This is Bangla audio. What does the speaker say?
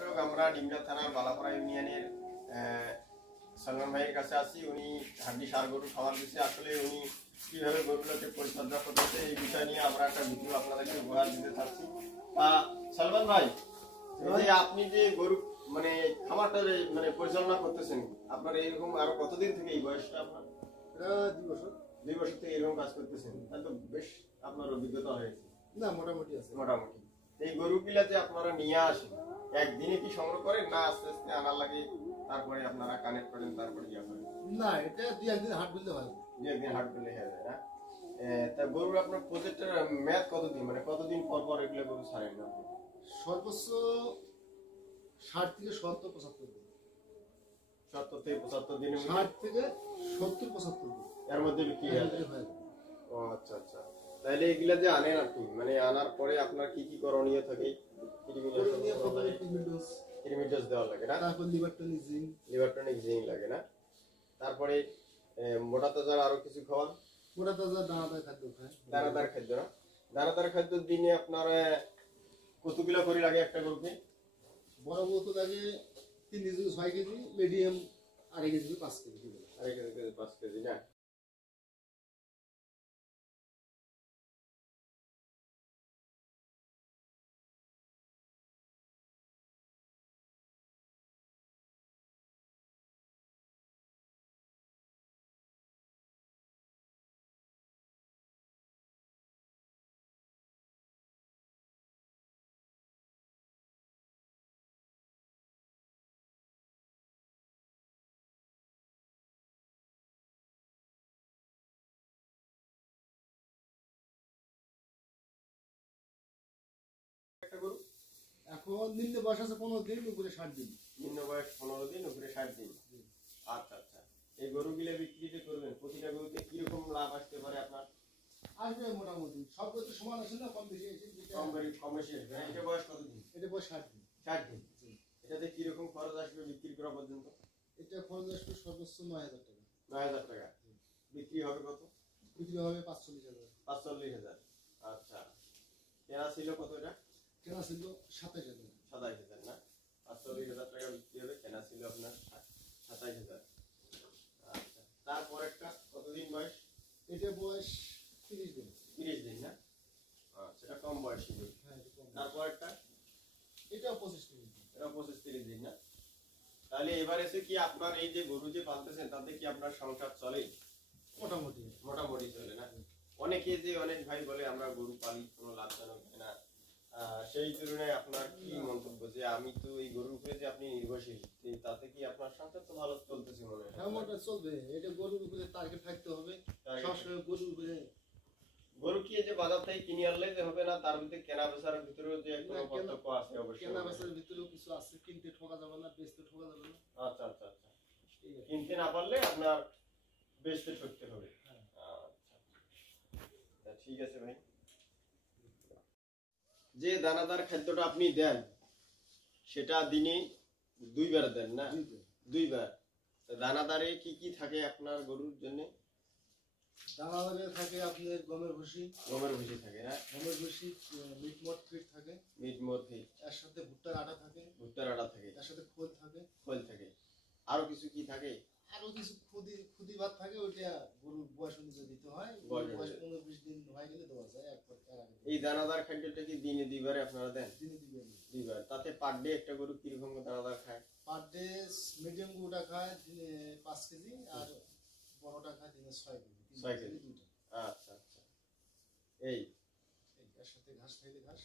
দর্শক, আমরা ডিমলা থানার বালাপাড়া ইউনিয়নের সালমান ভাইয়ের কাছে আছি। উনি হাড্ডি সার গরু খাবার দিচ্ছে। আসলে উনি কিভাবে গরুগুলোকে পরিচর্যা করতেছে এই বিষয় নিয়ে আমরা একটা ভিডিও আপনাদেরকে উপহার দিতে চাচ্ছি। সালমান ভাই, আপনি যে গরু মানে খামারটা মানে পরিচালনা করতেছেন, আপনার এইরকম আরো কতদিন থেকে এই বয়সটা আপনার? 2 বছর থেকে এরকম কাজ করতেছেন, তাহলে তো বেশ আপনার অভিজ্ঞতা হয়েছে। না, মোটামুটি আছে। মোটামুটি এই গরুগুলা যে আপনারা নিয়ে আসেন, একদিনে কি সংগ্রহ করেন না আস্তে আস্তে আনার লাগে তারপরে আপনারা কানেক্ট করেন তারপরে ইয়া করেন? না, এটা 2-1 দিন হাট বলতে হয়। 2-1 দিন হাট করলে হয়ে যায় না? তা গরুর আপনার প্রজেক্টের মেয়াদ কতদিন, মানে কতদিন পর পর এগুলো গরু ছাড়েন না? সর্বোচ্চ 60 থেকে 70-75 দিন। 70 থেকে 75 দিনের 60 থেকে 70-75 দিন এর মধ্যে বিক্রি হয়ে যায়। ও আচ্ছা আচ্ছা। তাহলে এগুলা যে আনেন আপনি, মানে আনার পরে আপনার কি কি করণীয় থাকে? ক্রিমিডোজ দেওয়া লাগে না? তারপর লিভারটনিক জিঙ্ক লাগে না? তারপরে মোটা তাজার আরো কিছু খাওয়ান? মোটা তাজা দানাদার খাদ্য খায়। দানাদার খাদ্য না? দানাদার খাদ্য দিনে আপনার কত কিলো করে লাগে একটা গরুকে? বড় গরু তো লাগে 3 KG 6 KG, medium 2.5 KG 5 KG. 2.5 KG 5 KG না? একটা গরু এখন নিম্ন বয়স আছে 15 দিন, উপরে 60 দিন। নিম্ন বয়স 15 দিন, উপরে 60 দিন। আচ্ছা আচ্ছা। এই গরুগুলো বিক্রি যে করবেন, প্রতিটা গরুতে কিরকম লাভ আসতে পারে আপনার? আসবে মোটামুটি সব গরু তো সমান আছে না, কম বেশি আছে। কম বেশি আসবে। এটা বয়স কতদিন? এটা বয়স 60 দিন। 60 দিন। এটাতে কিরকম খরচ আসবে বিক্রি করা পর্যন্ত? এটা খরচ আসবে সর্বোচ্চ 9,000 টাকা। 9,000 টাকা। বিক্রি হবে কত? বিক্রি হবে 45,000। 45,000। আচ্ছা। কেনা ছিল কত এটা? কেনা ছিল 27,000। 27,000 না? 45,000 টাকা বিক্রি হবে। কেনা ছিল আপনার 27,000। আচ্ছা। তারপর একটা কতদিন বয়স? এটা বয়স 30 দিন। 30 দিন না? আচ্ছা, এটা কম বয়সী গরু। হ্যাঁ, এটা কম। তারপর একটা এটা 25-30 দিন। এটা 25-30 দিন না? তাহলে এবার এসে কি আপনার এই যে গরু যে পালতেছেন তাতে কি আপনার সংসার চলে? মোটামুটি মোটামুটি চলে না? অনেকে যে অনেক ভাই বলে আমরা গরু পালি, কোনো লাভজনক হয় না, সেই তুলনায় আপনার কি মন্তব্য যে আমি তো এই গরুর উপরে যে আপনি নির্ভরশীল, তাতে কি আপনার সংসার তো ভালো চলতেছে মনে হয়? হ্যাঁ, মোটা চলবে। এটা গরুর উপরে টার্গেট থাকতে হবে সবসময়। গরুর উপরে গরু কি এই যে বাজার থেকে কিনে আনলে যে হবে না, তার ভিতরে কেনা বেচার ভিতরেও যে একটা পার্থক্য আছে অবশ্যই। কেনা বেচার ভিতরেও কিছু আছে, কিনতে ঠকা যাবে না, বেচতে ঠকা যাবে না। আচ্ছা আচ্ছা আচ্ছা। কিনতে না পারলে আপনার বেচতে ঠকতে হবে। আচ্ছা, ঠিক আছে ভাই। যে দানাদার খাদ্যটা আপনি দেন সেটা দিনে 2 বার দেন না? 2 বার। দানাদারে কি কি থাকে আপনার গরুর জন্য? দানাদারে থাকে আপনার গমের ভুসি। গমের ভুসি থাকে না? গমের ভুসি, মিট মোট ফিট থাকে। মিট মোট ফিট। এর সাথে ভুট্টার আটা থাকে। ভুট্টার আটা থাকে। এর সাথে খোল থাকে। খোল থাকে। আরো কিছু কি থাকে? আরো কিছু খুদি ভাত থাকে, ওইটা গরুর বয়স অনুযায়ী দিতে হয়। বয়স 15-20 দিন হয়ে গেলে দেওয়া যায়। এই দানাদার খাদ্যটা কি দিনে 2 বারে আপনারা দেন? দিনে 2 বার। তাতে পার ডে একটা গরু কিরকম দানাদার খায়? পার ডে মিডিয়াম গরুটা খায় দিনে 5 কেজি, আর বড়টা খায় দিনে 6 কেজি। 6 কেজি। আচ্ছা আচ্ছা। এই এর সাথে ঘাস খাইলে ঘাস।